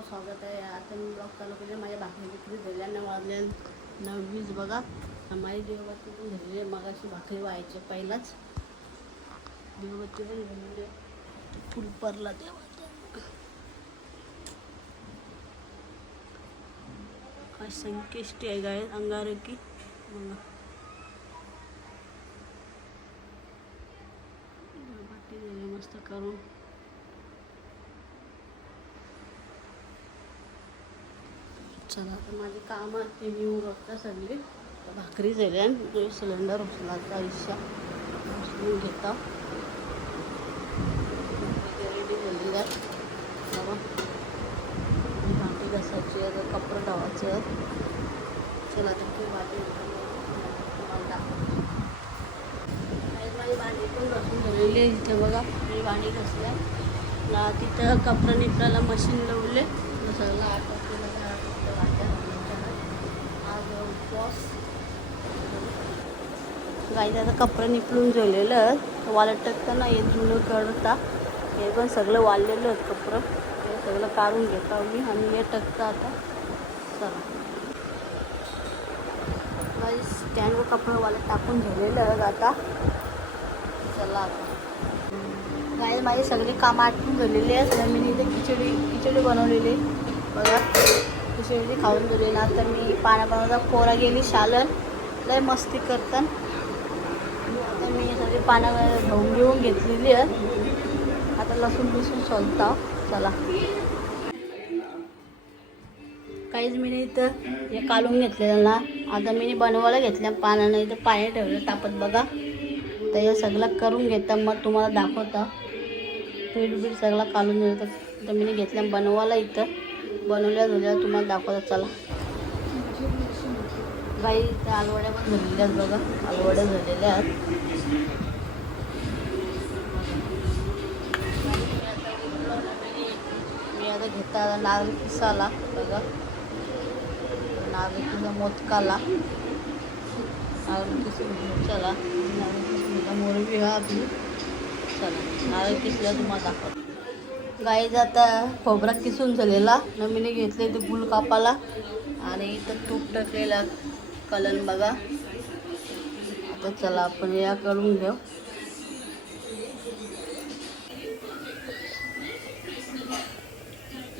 सर्वांचं स्वागत आहे. आता मी ब्लॉग चालू केले माझ्या भाकरी खूप झाल्या वाजले नऊ वीज बघा. माझी देवबत्ती पण झालेली मग भाकरी व्हायचे पहिलाच. देवबत्ती पण झालेली फुल परला देवबत्ती. संकेष्टी आहे गाय अंगारकी बघा. मस्त करून. चला आता माझे काम असते मी उरकता सगळी. भाकरी झाल्या तो सिलेंडर उचलायचा आयुष्या. उचलून घेता. रेडी झालेली आहे. भांडी घासायची आहे कपडे ठेवायचे आहेत. चला तर ती भाजी माझी भांडी पण घासून झालेली आहे इथे बघा. मी भांडी घासल्या ना तिथं कपडा निपडायला मशीन लावले. सगळं आटोपलेलं गाई आता कपडं निपळून जेवलेलं वालटत का नाही जुनं करता हे पण सगळं वाढलेलं कपडं. हे सगळं काढून घेता मी आणि हे टकता आता. चला. गाई स्टँडवर कपडं वाळत टाकून झालेलं आता. चला आता. गाई माझी सगळी कामं आटून झालेली आहेत. मी इथे खिचडी खिचडी बनवलेली बघा. बघा खिचडी खाऊन दिली ना तर मी पाण्या पोरा गेली शालन. लय मस्ती करतात आता मी सगळी पानं घेऊन घेऊन घेतलेली आहे. आता लसूण बिसून सोलता चला. काहीच मी नाही तर हे काढून घेतलेलं ना. आता मी बनवायला घेतल्या. पानानं इथं पाणी ठेवलं. तापत बघा. तर हे सगळं करून घेतं. मग तुम्हाला दाखवता. पीठ बीठ सगळं काढून देतं तर मी घेतल्या. बनवायला इथं. बनवल्या झाल्या तुम्हाला दाखवतात चला. बाई त्या आलवड्या पण झालेल्या आहेत बघा. आलवड्या झालेल्या आहेत. मी आता घेता नारळ किसाला बघा. नारळ किसा मोदकाला. नारळ किसून चला. नारळ किसून मोरबी हा आपली चला. नारळ किसल्या तुम्हाला दाखवतो. गाईज आता खोबरा किसून झालेला. नमीने घेतले ते गुल कापाला आणि इथं तूप टाकलेला कलन बघा. आता चला आपण या करून घेऊ.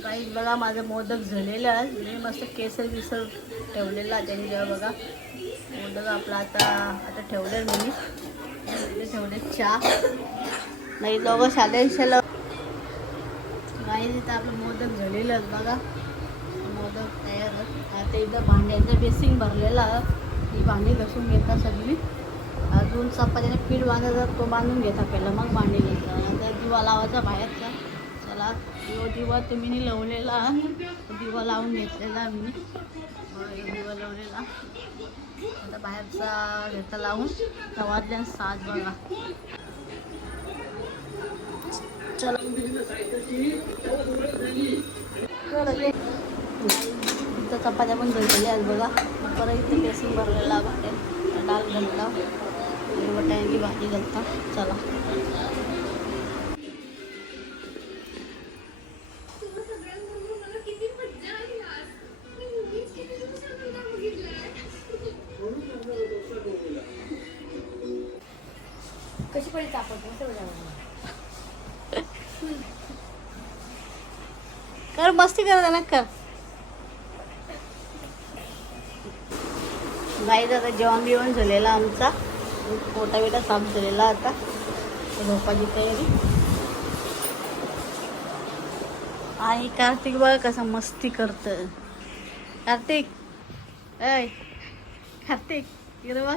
गाईज बघा माझं मोदक झालेलं आहे. मी मस्त केसर बिसर ठेवलेला त्यांनी जेव्हा बघा मोदक आपला आता आता ठेवले मी. ठेवले चहा. नाही दोघं शालेन नाही तिथं आपलं मोदक झालेलं बघा. मोदक तयार आता एकदा भांड्याचं बेसिंग भरलेलं ही भांडी घसून घेतात सगळी. अजून चपातीने पीठ बांधायचा तो बांधून घेता पहिला मग भांडी घेता आता दिवा लावायचा बाहेरचा. चला तो दिवा तुम्ही लावलेला दिवा लावून घेतलेला मी. हो, दिवा लावलेला. आता बाहेरचा घेता लावून. आता वाजल्या सात बघा. चपात्या पण घाललेल्या आहेत बघा परत इथे बेसन भरलेला बाहेर डाल घालता आणि वटाण्याची भाजी घालता चला कशी पडली तापत कर मस्ती कर ना कर गाईज आता जेवण बिवण झालेला आमचा. पोटा बिटा साफ झालेला आता. झोपाची तयारी. आणि कार्तिक बघा कसा मस्ती करत कार्तिक ऐ कार्तिक इकडे बघ.